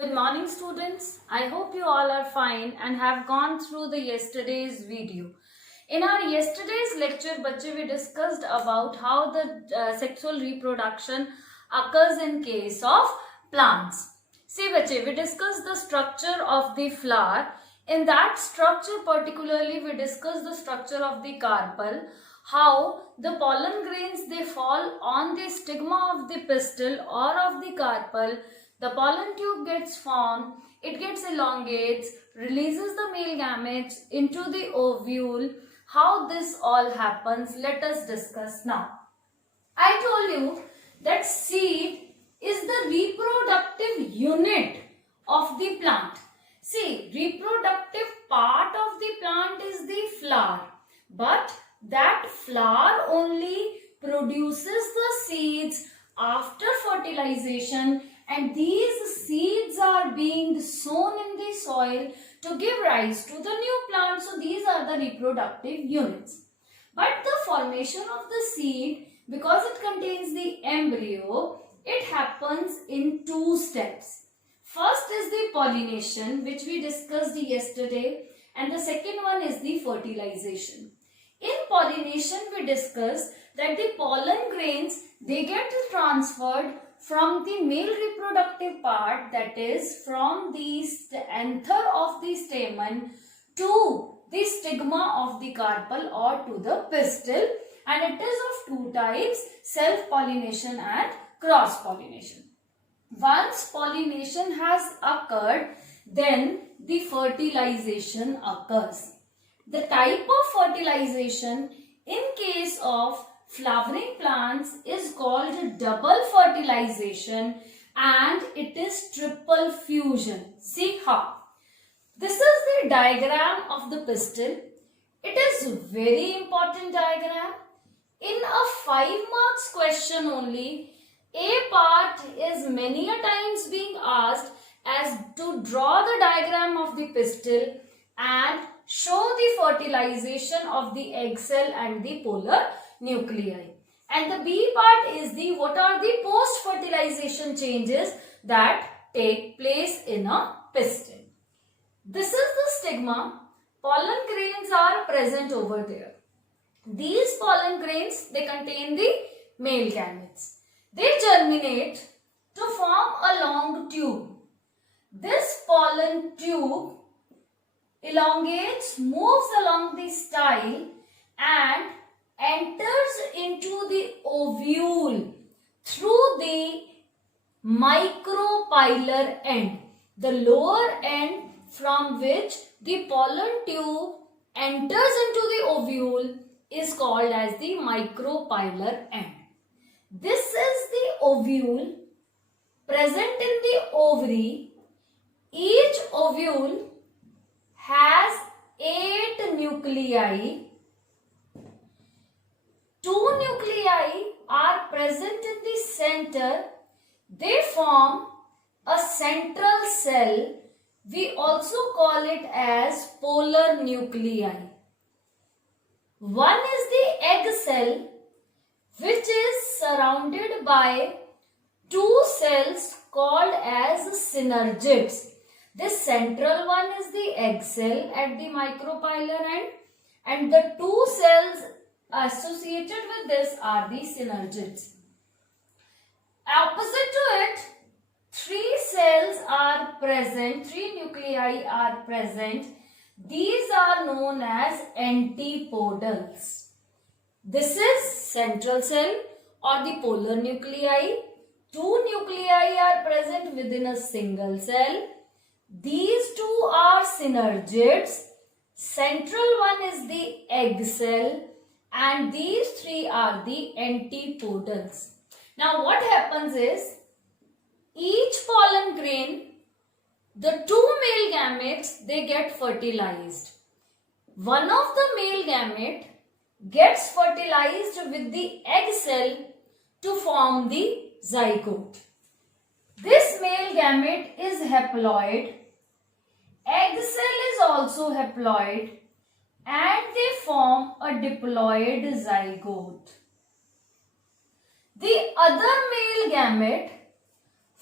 Good morning students. I hope you all are fine and have gone through the yesterday's video. In our yesterday's lecture, बच्चे we discussed about how the sexual reproduction occurs in case of plants. See बच्चे, we discussed the structure of the flower. In that structure particularly we discussed the structure of the carpel, how the pollen grains they fall on the stigma of the pistil or of the carpel. The pollen tube gets formed, it gets elongates, releases the male gametes into the ovule. How this all happens, let us discuss now. I told you that seed is the reproductive unit of the plant. See, reproductive part of the plant is the flower, but that flower only produces the seeds after fertilization, and these seeds are being sown in the soil to give rise to the new plant. So these are the reproductive units. But the formation of the seed, because it contains the embryo, it happens in two steps. First is the pollination, which we discussed yesterday, and the second one is the fertilization. In pollination, we discussed that the pollen grains, they get transferred from the male reproductive part, that is from the anther of the stamen to the stigma of the carpel or to the pistil, and it is of two types, self-pollination and cross-pollination. Once pollination has occurred, then the fertilization occurs. The type of fertilization in case of flowering plants is called double fertilization, and it is triple fusion. See how. This is the diagram of the pistil. It is very important diagram. In a 5 marks question only, a part is many a times being asked as to draw the diagram of the pistil and show the fertilization of the egg cell and the polar nuclei. And the B part is the what are the post fertilization changes that take place in a pistil. This is the stigma. Pollen grains are present over there. These pollen grains, they contain the male gametes. They germinate to form a long tube. This pollen tube elongates, moves along the style and enters into the ovule through the micropylar end, the lower end from which the pollen tube enters into the ovule is called as the micropylar end. This is the ovule present in the ovary. Each ovule has 8 nuclei. 2 nuclei are present in the center. They form a central cell. We also call it as polar nuclei. One is the egg cell, which is surrounded by 2 cells called as synergids. This central one is the egg cell at the micropylar end, and the 2 cells associated with this are the synergids. Opposite to it, 3 cells are present, 3 nuclei are present. These are known as antipodals. This is central cell or the polar nuclei. 2 nuclei are present within a single cell. These 2 are synergids. Central one is the egg cell, and these 3 are the antipodals. Now what happens is, each pollen grain, the 2 male gametes, they get fertilized. One of the male gamete gets fertilized with the egg cell to form the zygote. This male gamete is haploid. Egg cell is also haploid, and they form a diploid zygote. The other male gamete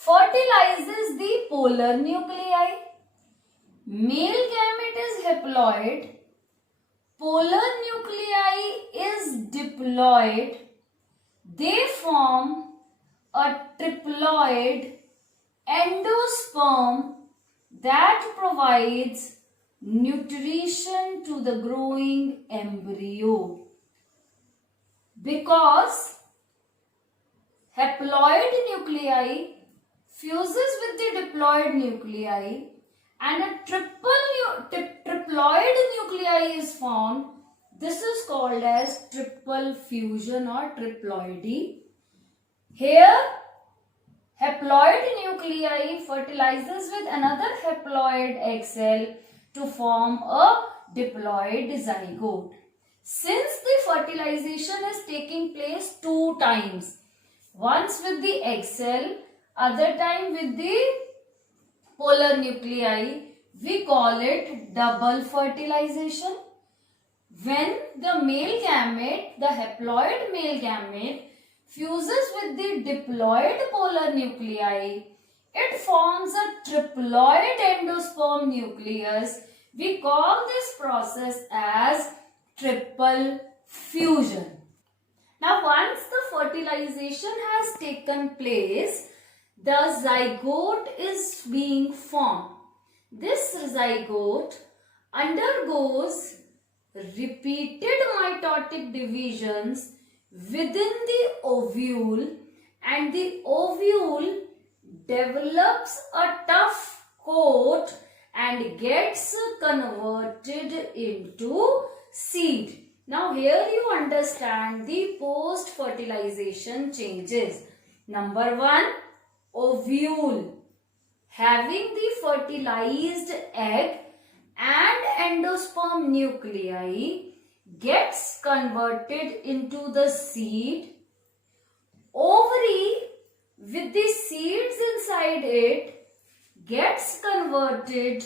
fertilizes the polar nuclei. Male gamete is haploid, polar nuclei is diploid. They form a triploid endosperm that provides nutrition to the growing embryo. Because haploid nuclei fuses with the diploid nuclei and a triploid nuclei is formed, this is called as triple fusion or triploidy. Here, haploid nuclei fertilizes with another haploid egg cell to form a diploid zygote. Since the fertilization is taking place 2 times, once with the egg cell, other time with the polar nuclei, we call it double fertilization. When the male gamete, the haploid male gamete, fuses with the diploid polar nuclei, it forms a triploid endosperm nucleus. We call this process as triple fusion. Now, once the fertilization has taken place, the zygote is being formed. This zygote undergoes repeated mitotic divisions within the ovule, and the ovule develops a tough coat and gets converted into seed. Now here you understand the post-fertilization changes. Number 1, ovule having the fertilized egg and endosperm nuclei gets converted into the seed. Ovary with the seeds inside it gets converted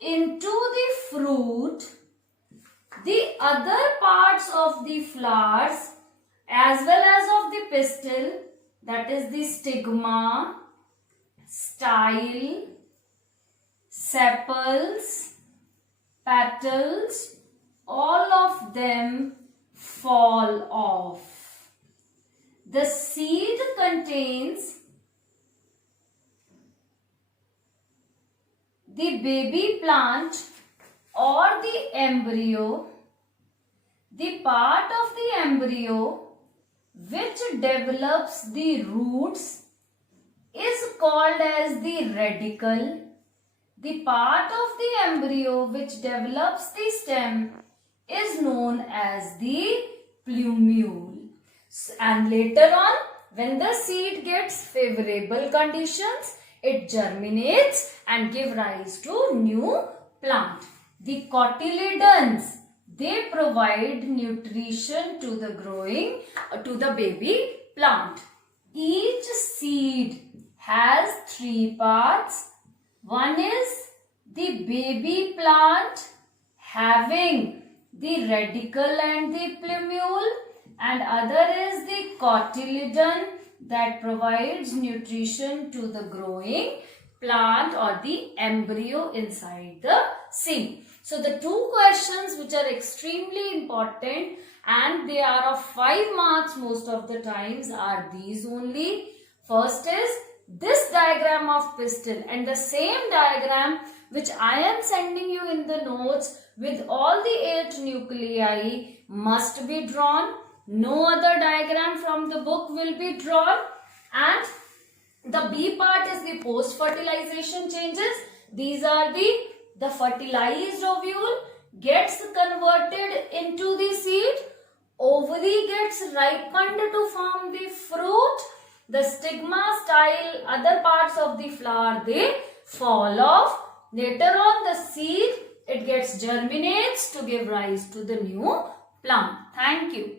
into the fruit. The other parts of the flowers as well as of the pistil, that is the stigma, style, sepals, petals, all of them fall off. The seed contains the baby plant or the embryo. The part of the embryo which develops the roots is called as the radicle. The part of the embryo which develops the stem is known as the plumule. And later on, when the seed gets favorable conditions, it germinates and gives rise to new plant. The cotyledons, they provide nutrition to the baby plant. Each seed has 3 parts. One is the baby plant having the radicle and the plumule, and other is the cotyledon that provides nutrition to the growing plant or the embryo inside the seed. So the 2 questions which are extremely important and they are of 5 marks most of the times are these only. First is this diagram of pistil, and the same diagram which I am sending you in the notes with all the 8 nuclei must be drawn. No other diagram from the book will be drawn. And the B part is the post-fertilization changes. These are the fertilized ovule gets converted into the seed. Ovary gets ripened to form the fruit. The stigma, style, other parts of the flower, they fall off. Later on, the seed, it gets germinates to give rise to the new plant. Thank you.